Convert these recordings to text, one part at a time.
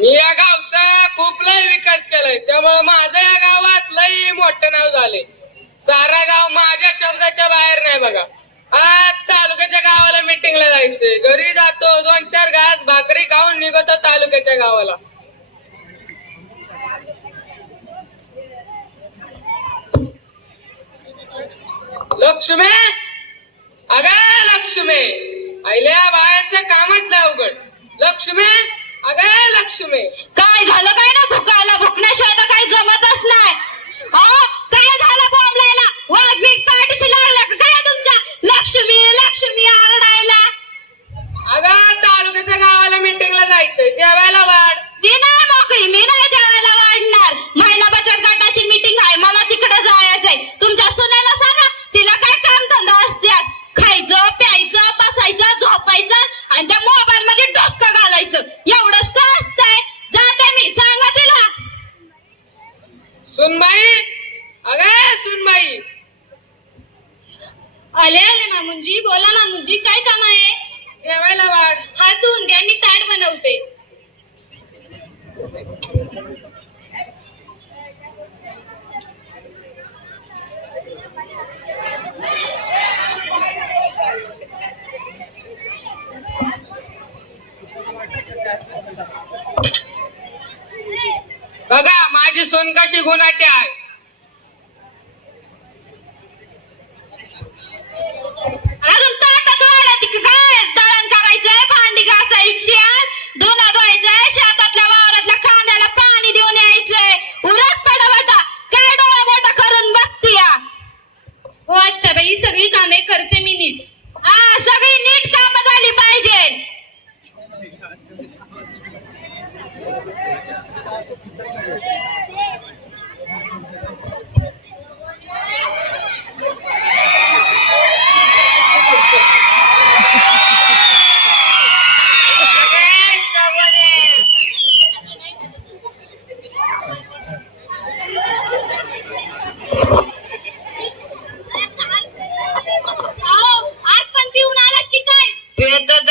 मी या गावचा खूप लय विकास केलाय, त्यामुळे माझं या गावात लय मोठं नाव झाले. सारा गाव माझ्या शब्दाच्या बाहेर नाही बघा. आज तालुक्याच्या गावाला मीटिंगला जायचंय, घरी जातो 2-4 घास भाकरी खाऊन निघतो तालुक्याच्या गावाला. लक्ष्मी, अगं लक्ष्मी, आईल्या बायाचं कामच लय अवघड. लक्ष्मी, अगं लक्ष्मी, काय झालं काय ना भुकायला? भुकण्याशिवाय तर काही जमतच नाही. काय झालं बोंबलायला? वाघ बीक पाठीशी लागला का काय तुमच्या? लक्ष्मी लक्ष्मी आरडायला. अगं तालुक्याच्या गावाला मीटिंगला जायचंय, जेवायला वाढ. मी नाही मोकळी, मी नाही जेवायला वाढणार. महिला बचत गटाची मीटिंग आहे, मला तिकडे जायचंय. तुमच्या सुनेला सांगा, तिला काय काम धंदा असतात. खायचं प्यायचं बसायचं झोपायचं आणि त्या मोबाईल मध्ये डोसकं घालायचं, एवढंच तर असतंय. जाते मी, सांगा तिला. सुनबाई, अगं सुनबाई. आले मामुंजी. बोला मामुंजी, काय काम आहे? जेवायला वाढ. हात धुवून घ्या, मी ताट बनवते. बघा माझी सून कशी गुणाची आहे. अजून ताटच वाढत काय? दळण करायचंय, भांडी घासायची, धुणं धुवायचंय, शेतातल्या वावरातल्या कांद्याला पाणी देऊन यायचंय. उरत पडवटा काय डोळा मोठा करून बघतीया. हो आत्ता बाई, सगळी कामे करते मी नीट. हा, सगळी नीट कामं झाली पाहिजे.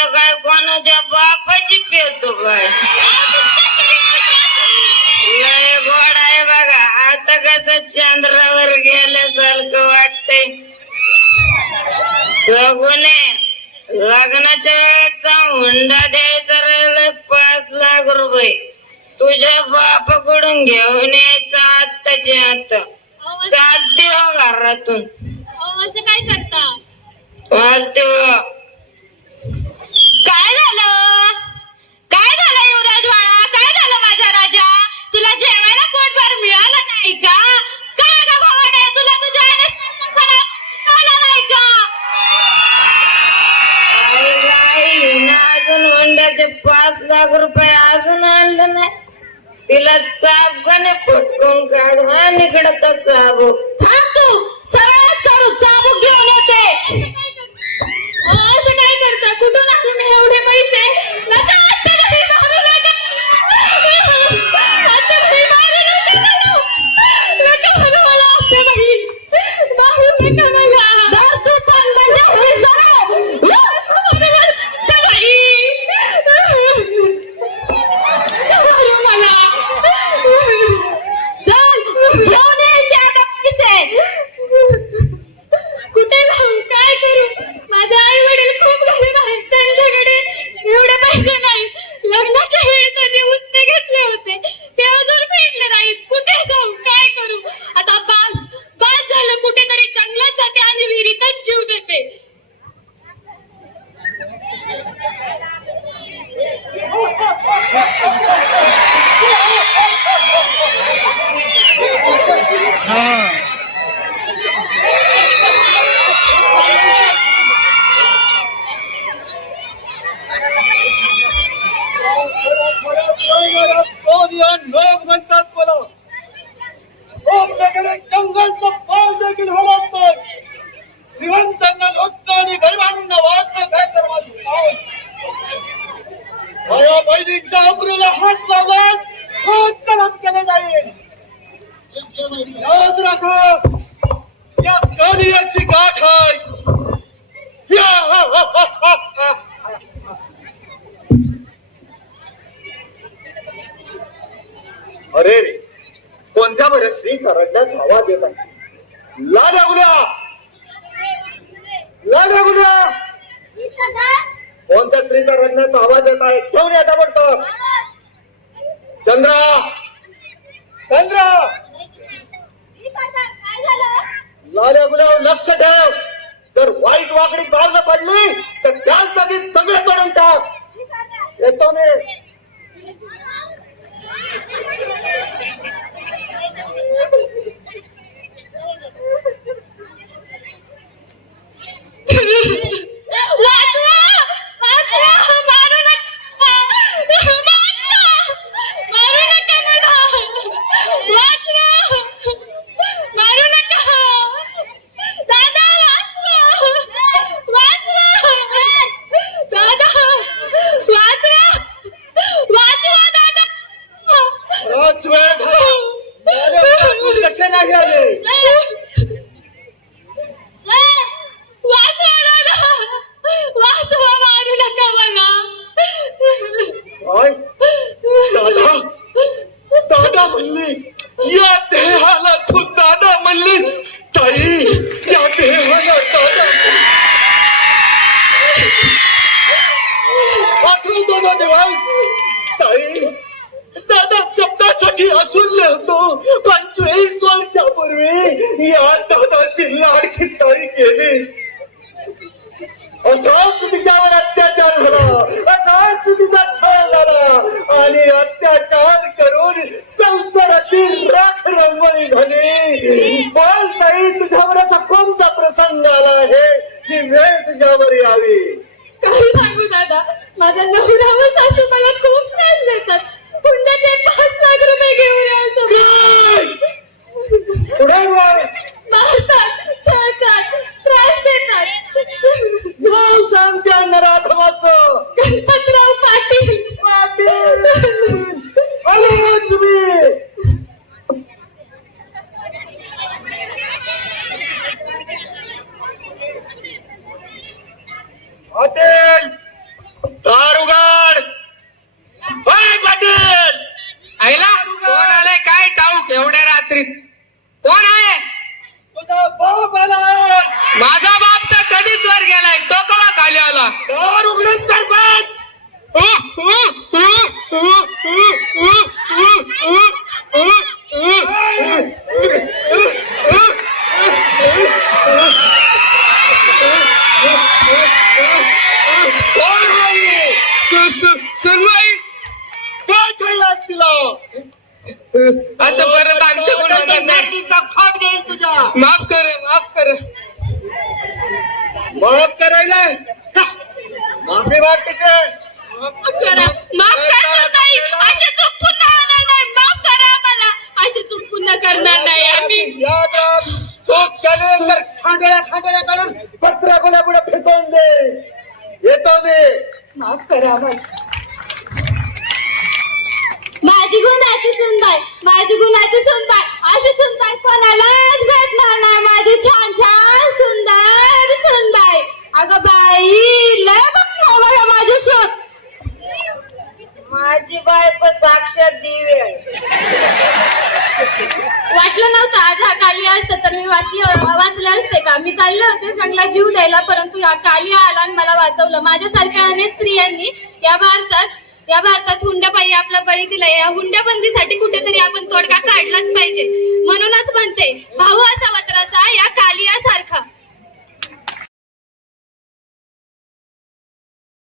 काय कोणाच्या बापाची पेतो काय लय गोड आहे बघा. आता कसं चंद्रावर गेल्यासारखं वाटतंय. सगुने लग्नाच्या वेळेचा हुंडा द्यायचा राहिला 5 लाख रुपये. तुझ्या बापाकडून घेऊन यायचा आत्ताच्या आता. चालते हो घरातून. असं काय करता? चालते हो. काय झालं? काय झालं युवराज बाळा? काय झालं माझा राजा? तुला जेवायला पोटभर मिळालं नाही का? काय ग भावाने, तुला तुझ्या आलं नाही का? अजून हुंड्याचे 5 लाख रुपये अजून आणलं नाही. तिला चाबकाने पटकून काढू आणि इकडं तर चाबूक. थांब तू, सरळच करू, चाबूक घेऊन येते. असं काय करता? कुठून आणू मी एवढे पैसे? नका आत्याबाई, मारू नका. आत्याबाई, मारू नका. नका मारू मला आत्याबाई. मारू नका मला. धर तू पण म्हणजे होई जरा. आत्याबाई. मारू मला. चल, घेऊन ये त्या पैसे. कुठे जाऊ? काय करू? माझे आई वडील खूप गरीब आहेत, त्यांच्याकडे एवढे पैसे नाही. लग्नाच्या वेळी त्यांनी उसने घेतले होते, ते अजून फेडले नाहीत. कुठे जाऊ? काय करू? आता बास झालं. कुठेतरी जंगलात जाते आणि विहिरीतच जीव देते. लोक म्हणतात मला आपल्याकडे जंगलचं पान देखील हवत नाही. श्रीमंतांना लोकचं आणि गरिबांना वाटलं काय तर माझ्या बहिणीच्या अब्रूला हात लावून हात कलम केले जाईल. याद राखा, या कालियाची गाठ आहे. अरे रे, कोणत्या बरं स्त्रीचा रडण्याचा आवाज येत आहे? लाड्या गुड्या, लाड्या गुड्या, कोणत्या स्त्रीचा रडण्याचा आवाज येत आहे? घेऊन येता पडतं. चंद्रा, चंद्रा, लाड्या गुड्या, लक्ष ठेव. जर वाईट वाकडी गावला पडली तर त्याच नदीत सगळे तोडून टाक. येतो मी. बराच वेळ झाला. लाड्या गुड्या, कसे नाही आले? काय? दादा, दादा म्हणली, या देहाला तू दादा म्हणली. ताई, या देहाला दादा आठवतो ना दिवस. ताई, दादा शब्दासाठी असून होतो. 25 वर्षापूर्वी या दादाची लाडकी ताई केली. असाच तिच्यावर अत्याचार झाला, असाच तिचा छळ झाला आणि अत्याचार करून संसाराची राख रंगोळी झाली. पण ताई, तुझ्यावर असा कोणता प्रसंग आला आहे की वेळ तुझ्यावर यावी? काही सांगू दादा, माझा नवरा व सासू मला खूप त्रास देतात. हुंड्याचे 5 लाख रुपये घेऊन यायचं. काय? पुढे वळ. मारतात, छळतात, त्रास देतात. नाव सांग त्या नराधमाचं. गणपतराव पाटील. पाटील, आलोच मी. पाटील, दार उघड. होय पाटील. आईला कोण आलाय काय ठाऊक एवढ्या रात्रीत? कोण आहे? तुझा बाप आला. माझा बाप तर कधीच वर गेलाय, तो कवा खाली आला? दार उघडून सरपंच. सुनवाई काय ठेवलास तिला? असं परत आमच्याकडून होणार नाही. नाडीचा फाट देईल तुझ्या. माफ कर, माफ कर. माफ करायला माफी माग तिचे. माफ करा, माफ करा ताई. अशी चूक पुन्हा होणार नाही. माफ करा मला. अशी चूक पुन्हा करणार नाही आम्ही. याद राख, चूक केली तर खांडळ्या खांडळ्या काढून पत्रा कोणापुढे फेकून दे. येतो मी. माफ करा मला. माझी गुणाची सुनबाई, माझी गुणाची सुनबाई. अशी सुनबाई कोणालाच भेटणार नाही. माझी छान छान सुंदर सुनबाई. अगं बाई, लय बघा माझी सून. माझी बायको साक्षात दिवे आहे. वाटलं नव्हतं आज हा कालिया असतं तर मी वाचले असते का? मी चालले होते चांगला जीव द्यायला, परंतु हा कालिया आला आणि मला वाचवलं. माझ्यासारख्या अनेक स्त्रियांनी या भारतात हुंड्यापायी आपला बळी दिला. या हुंड्याबंदीसाठी कुठेतरी आपण तोडगा काढलाच पाहिजे. म्हणूनच म्हणते, भाऊ असावा तर असा या